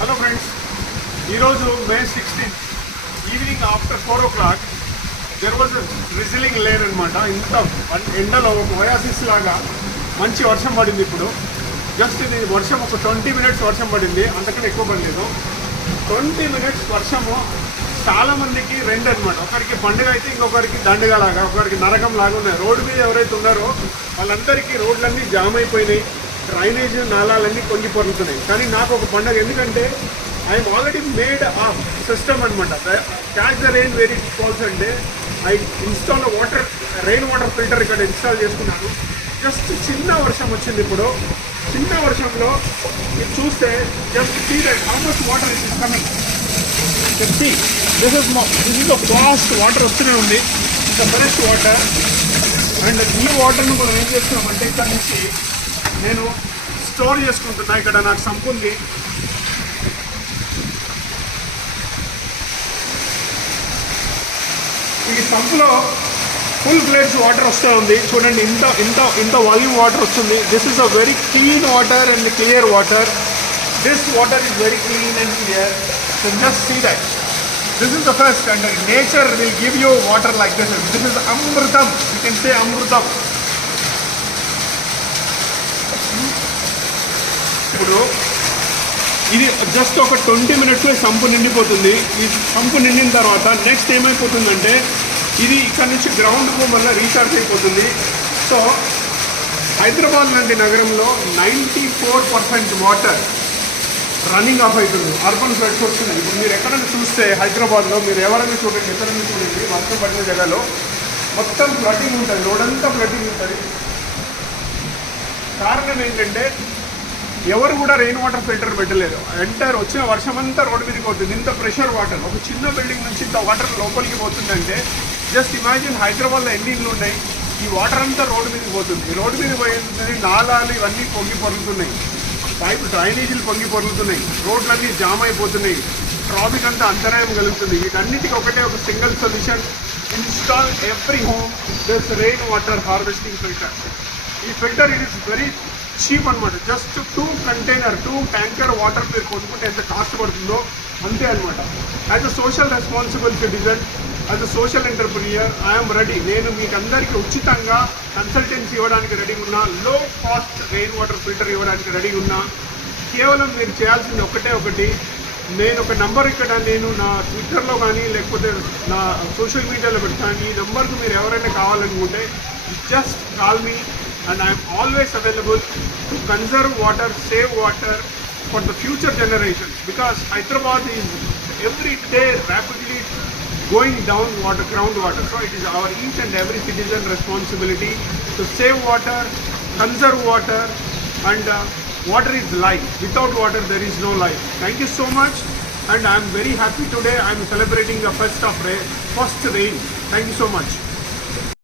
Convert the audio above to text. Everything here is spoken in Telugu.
హలో ఫ్రెండ్స్, ఈరోజు మే 16 evening after 4 o'clock there was drizzling lane అనమాట. ఇంత ఎండలో ఒక ఒయాసిస్ లాగా మంచి వర్షం పడింది. ఇప్పుడు జస్ట్ ఇది వర్షం ఒక 20 minutes వర్షం పడింది, అంతకంటే ఎక్కువ పడలేదు. 20 minutes వర్షము చాలామందికి రెండు అనమాట. ఒకరికి పండుగ అయితే ఇంకొకరికి దండగా లాగా, ఒకరికి నరకం లాగా ఉన్నాయి. రోడ్డు మీద ఎవరైతే ఉన్నారో వాళ్ళందరికీ రోడ్లన్నీ జామ్ అయిపోయినాయి, డ్రైనేజ్ నాళాలన్నీ కొంగి పొరుగుతున్నాయి. కానీ నాకు ఒక పండుగ, ఎందుకంటే I'm already made a system అనమాట. Catch the rain where it falls అంటే I install rain water filter ఇక్కడ ఇన్స్టాల్ చేసుకున్నాను. జస్ట్ చిన్న వర్షం వచ్చింది. ఇప్పుడు చిన్న వర్షంలో మీరు చూస్తే just see that how much water is coming. This is the fast water వస్తూనే ఉంది, ద ఫ్రెష్ వాటర్. అండ్ ఈ వాటర్ను మనం ఏం చేస్తున్నామంటే ఇక్కడ నుంచి నేను స్టోర్ చేసుకుంటున్నా. ఇక్కడ నాకు సంప్ ఉంది. ఈ సంప్లో ఫుల్ ఫ్లెడ్జ్ వాటర్ వస్తూ ఉంది. చూడండి, ఇంత ఇంత ఇంత వాల్యూమ్ వాటర్ వస్తుంది. This is a very clean water and clear water. This water is very clean and clear. So just see that. This is the first, and nature will give you water like this. This is Amrutam. You can say Amrutam. ఇప్పుడు ఇది జస్ట్ ఒక 20 minutesలో సంపు నిండిపోతుంది. ఈ సంపు నిండిన తర్వాత నెక్స్ట్ ఏమైపోతుందంటే ఇది ఇక్కడ నుంచి గ్రౌండ్కు మళ్ళీ రీఛార్జ్ అయిపోతుంది. సో హైదరాబాద్ లాంటి నగరంలో 94% వాటర్ రన్నింగ్ ఆఫ్ అవుతుంది. అర్బన్ ఫ్లడ్స్ వస్తున్నాయి. ఇప్పుడు మీరు ఎక్కడైనా చూస్తే హైదరాబాద్లో మీరు ఎవరైనా చూడండి, ఎక్కడైనా చూడండి, వర్షం పడిన జగలో మొత్తం ఫ్లడ్డింగ్ ఉంటుంది, రోడ్ అంతా ఫ్లడ్డింగ్ ఉంటుంది. కారణం ఏంటంటే ఎవరు కూడా రెయిన్ వాటర్ ఫిల్టర్ పెట్టలేదు. ఎంటర్ వచ్చిన వర్షం అంతా రోడ్డు మీదకి పోతుంది. ఇంత ప్రెషర్ వాటర్ ఒక చిన్న బిల్డింగ్ నుంచి ఇంత వాటర్ లోపలికి పోతుందంటే జస్ట్ ఇమాజిన్ హైదరాబాద్లో ఎన్ని ఇళ్ళు ఉన్నాయి. ఈ వాటర్ అంతా రోడ్డు మీదకి పోతుంది. రోడ్డు మీద పోయింది, నాలాలు ఇవన్నీ పొంగి పొరుగుతున్నాయి, పైపు డ్రైనేజీలు పొంగి పొరుగుతున్నాయి, రోడ్లన్నీ జామ్ అయిపోతున్నాయి, ట్రాఫిక్ అంతా అంతరాయం కలుగుతుంది. వీటన్నిటికీ ఒకటే ఒక single solution, install every home this rain water harvesting filter. ఈ filter it is very cheap అనమాట. జస్ట్ 2 ట్యాంకర్ వాటర్ మీరు కొనుక్కుంటే ఎంత కాస్ట్ పడుతుందో అంతే అనమాట. As a social responsible citizen, as a social entrepreneur, I'm ready. నేను మీకు అందరికీ ఉచితంగా కన్సల్టెన్సీ ఇవ్వడానికి రెడీగా ఉన్నా, లో కాస్ట్ రెయిన్ వాటర్ ఫిల్టర్ ఇవ్వడానికి రెడీగా ఉన్నా. కేవలం మీరు చేయాల్సింది ఒకటి, నేను ఒక నంబర్ ఇక్కడ నేను నా ట్విట్టర్లో కానీ లేకపోతే నా సోషల్ మీడియాలో పెడతాను. ఈ నెంబర్కు మీరు ఎవరైనా కావాలనుకుంటే just call me and I am always available to conserve water, save water for the future generations, because Hyderabad is every day rapidly going down groundwater. So it is our each and every citizen responsibility to save water, conserve water, and water is life. Without water there is no life. Thank you so much, and I am very happy today. I am celebrating the first rain. Thank you so much.